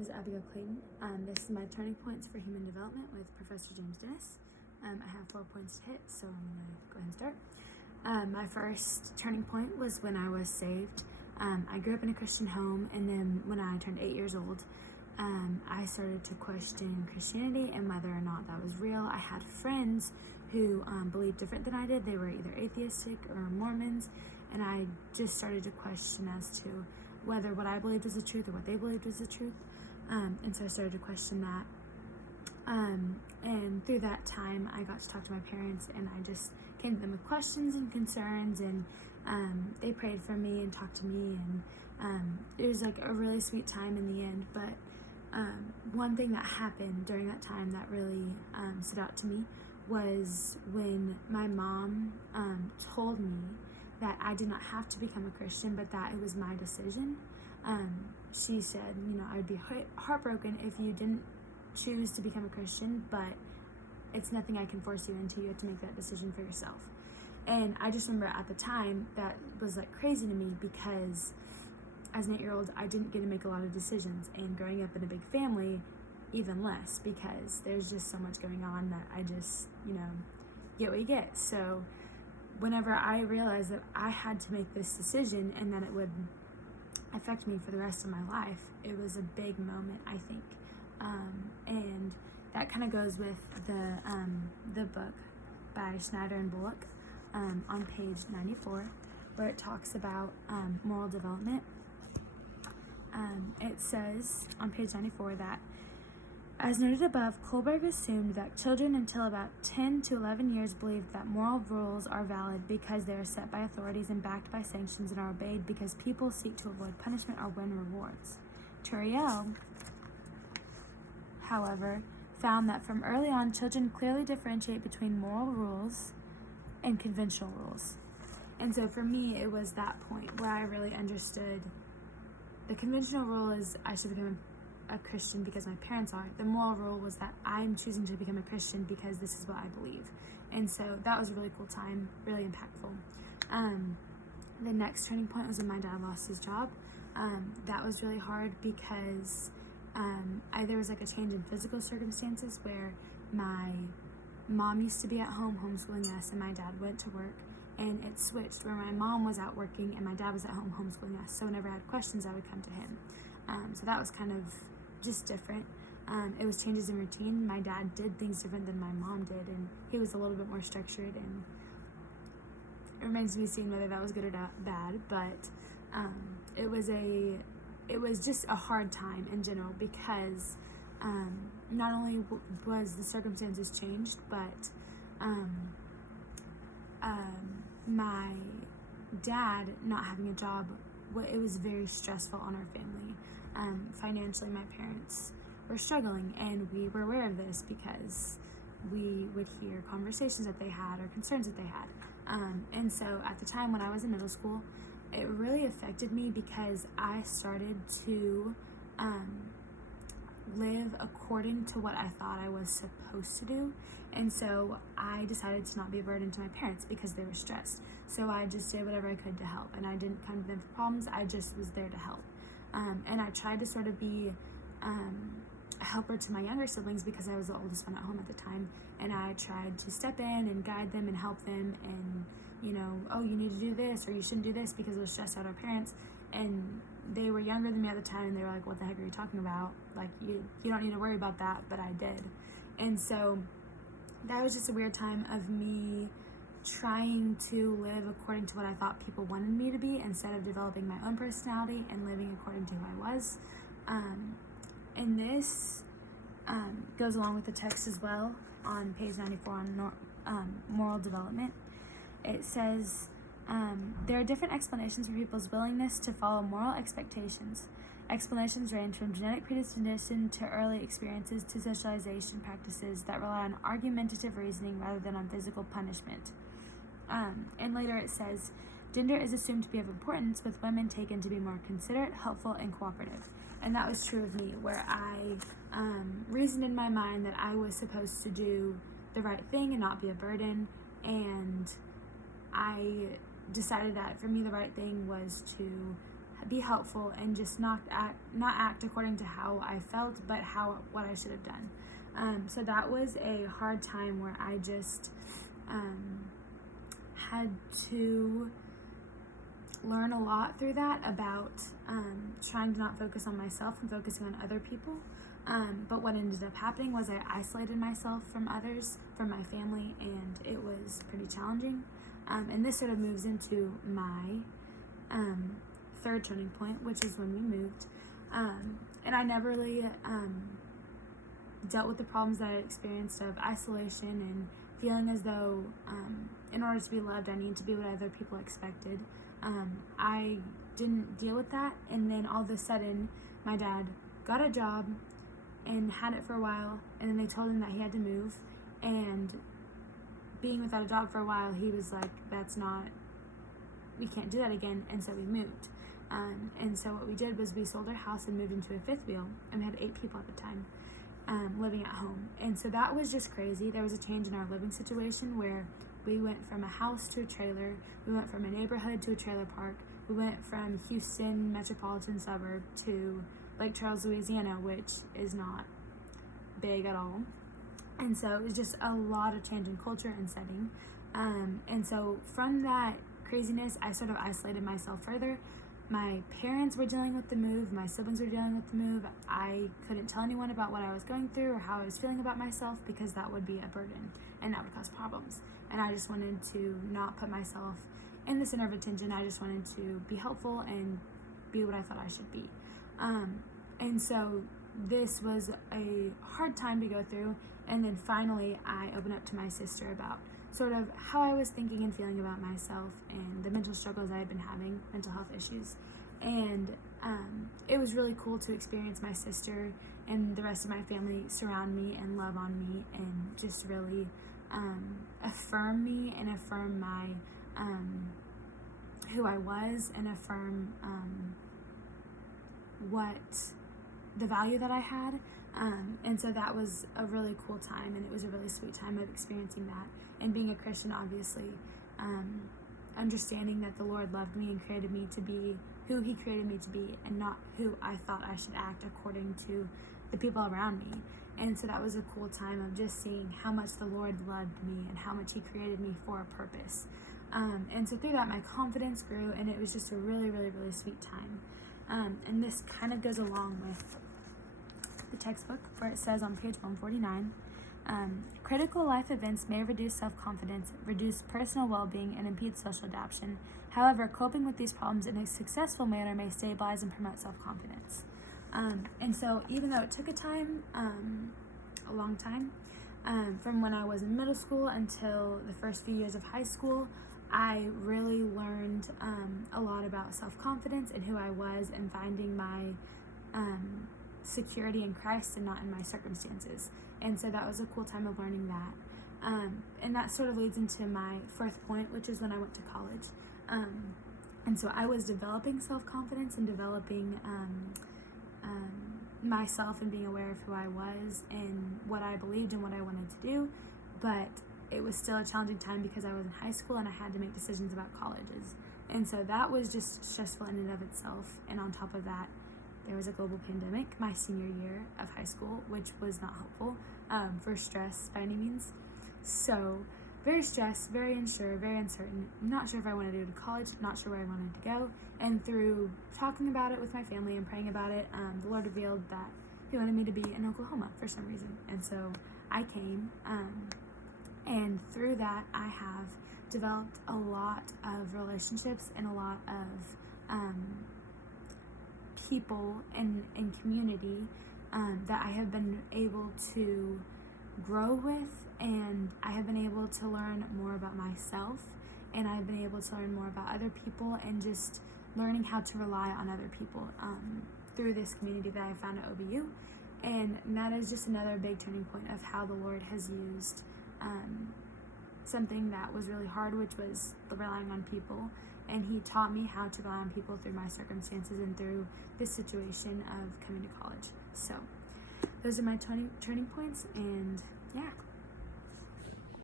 name is Abigail Clayton. This is my turning points for human development with Professor James Dennis. I have 4 points to hit, so I'm going to go ahead and start. My first turning point was when I was saved. I grew up in a Christian home, and then when I turned 8 years old, I started to question Christianity and whether or not that was real. I had friends who believed different than I did. They were either atheistic or Mormons, and I just started to question as to whether what I believed was the truth or what they believed was the truth. And so I started to question that. And through that time, I got to talk to my parents, and I just came to them with questions and concerns, and they prayed for me and talked to me, and it was like a really sweet time in the end. But one thing that happened during that time that really stood out to me was when my mom told me that I did not have to become a Christian, but that it was my decision. She said, I would be heartbroken if you didn't choose to become a Christian, but it's nothing I can force you into. You have to make that decision for yourself. And I just remember at the time that was like crazy to me, because as an 8-year-old, I didn't get to make a lot of decisions, and growing up in a big family, even less, because there's just so much going on that I just, get what you get. So whenever I realized that I had to make this decision and that it would affect me for the rest of my life, it was a big moment, I think. And that kind of goes with the book by Schneider and Bullock on page 94, where it talks about moral development. It says on page 94 that, as noted above, Kohlberg assumed that children until about 10 to 11 years believed that moral rules are valid because they are set by authorities and backed by sanctions and are obeyed because people seek to avoid punishment or win rewards. Turiel, however, found that from early on, children clearly differentiate between moral rules and conventional rules. And so for me, it was that point where I really understood the conventional rule is I should become a Christian because my parents are. The moral rule was that I'm choosing to become a Christian because this is what I believe. And so that was a really cool time, really impactful. The next turning point was when my dad lost his job. That was really hard because there was like a change in physical circumstances where my mom used to be at home homeschooling us, and my dad went to work, and it switched where my mom was out working and my dad was at home homeschooling us. So whenever I had questions, I would come to him. So that was kind of just different. It was changes in routine. My dad did things different than my mom did, and he was a little bit more structured, and it remains to be seen whether that was good or bad, but it was just a hard time in general because not only was the circumstances changed, but my dad not having a job, it was very stressful on our family. Financially, my parents were struggling, and we were aware of this because we would hear conversations that they had or concerns that they had. And so at the time when I was in middle school, it really affected me because I started to live according to what I thought I was supposed to do. And so I decided to not be a burden to my parents because they were stressed. So I just did whatever I could to help, and I didn't come to them for problems. I just was there to help. And I tried to sort of be a helper to my younger siblings because I was the oldest one at home at the time. And I tried to step in and guide them and help them, and you need to do this or you shouldn't do this, because it was stressed out our parents. And they were younger than me at the time, and they were like, what the heck are you talking about? Like, you don't need to worry about that, but I did. And so that was just a weird time of me trying to live according to what I thought people wanted me to be instead of developing my own personality and living according to who I was. And this goes along with the text as well on page 94 on moral development. It says, there are different explanations for people's willingness to follow moral expectations. Explanations range from genetic predisposition to early experiences to socialization practices that rely on argumentative reasoning rather than on physical punishment. And later it says, gender is assumed to be of importance, with women taken to be more considerate, helpful, and cooperative. And that was true of me, where I reasoned in my mind that I was supposed to do the right thing and not be a burden, and I decided that for me the right thing was to be helpful and just not act according to how I felt, but what I should have done. So that was a hard time where I just had to learn a lot through that about trying to not focus on myself and focusing on other people. But what ended up happening was I isolated myself from others, from my family, and it was pretty challenging. And this sort of moves into my third turning point, which is when we moved. And I never really dealt with the problems that I experienced of isolation and feeling as though in order to be loved, I need to be what other people expected. I didn't deal with that, and then all of a sudden, my dad got a job and had it for a while, and then they told him that he had to move, and being without a job for a while, he was like, we can't do that again, and so we moved. And so what we did was we sold our house and moved into a fifth wheel, and we had 8 people at the time living at home. And so that was just crazy. There was a change in our living situation where we went from a house to a trailer, we went from a neighborhood to a trailer park, we went from Houston metropolitan suburb to Lake Charles, Louisiana, which is not big at all. And so it was just a lot of change in culture and setting. And so from that craziness, I sort of isolated myself further. My parents were dealing with the move, my siblings were dealing with the move. I couldn't tell anyone about what I was going through or how I was feeling about myself because that would be a burden and that would cause problems. And I just wanted to not put myself in the center of attention. I just wanted to be helpful and be what I thought I should be. And so this was a hard time to go through. And then finally, I opened up to my sister about sort of how I was thinking and feeling about myself and the mental struggles I had been having, mental health issues. And it was really cool to experience my sister and the rest of my family surround me and love on me and just really affirm me and affirm my who I was and affirm what the value that I had. And so that was a really cool time, and it was a really sweet time of experiencing that. And being a Christian, obviously, understanding that the Lord loved me and created me to be who He created me to be and not who I thought I should act according to the people around me. And so that was a cool time of just seeing how much the Lord loved me and how much He created me for a purpose. And so through that, my confidence grew, and it was just a really, really, really sweet time. And this kind of goes along with the textbook where it says on page 149, critical life events may reduce self-confidence, reduce personal well-being, and impede social adaptation. However, coping with these problems in a successful manner may stabilize and promote self-confidence. And so even though it took a long time, from when I was in middle school until the first few years of high school, I really learned a lot about self-confidence and who I was and finding my security in Christ and not in my circumstances. And so that was a cool time of learning that. And that sort of leads into my fourth point, which is when I went to college. And so I was developing self-confidence and developing myself and being aware of who I was and what I believed and what I wanted to do. But it was still a challenging time because I was in high school and I had to make decisions about colleges. And so that was just stressful in and of itself. And on top of that, there was a global pandemic my senior year of high school, which was not helpful for stress by any means. So very stressed, very unsure, very uncertain, not sure if I wanted to go to college, not sure where I wanted to go. And through talking about it with my family and praying about it, the Lord revealed that He wanted me to be in Oklahoma for some reason. And so I came, and through that I have developed a lot of relationships and a lot of people and community that I have been able to grow with, and I have been able to learn more about myself, and I've been able to learn more about other people and just learning how to rely on other people through this community that I found at OBU. And that is just another big turning point of how the Lord has used something that was really hard, which was relying on people. And He taught me how to rely on people through my circumstances and through this situation of coming to college. So those are my turning points, and yeah.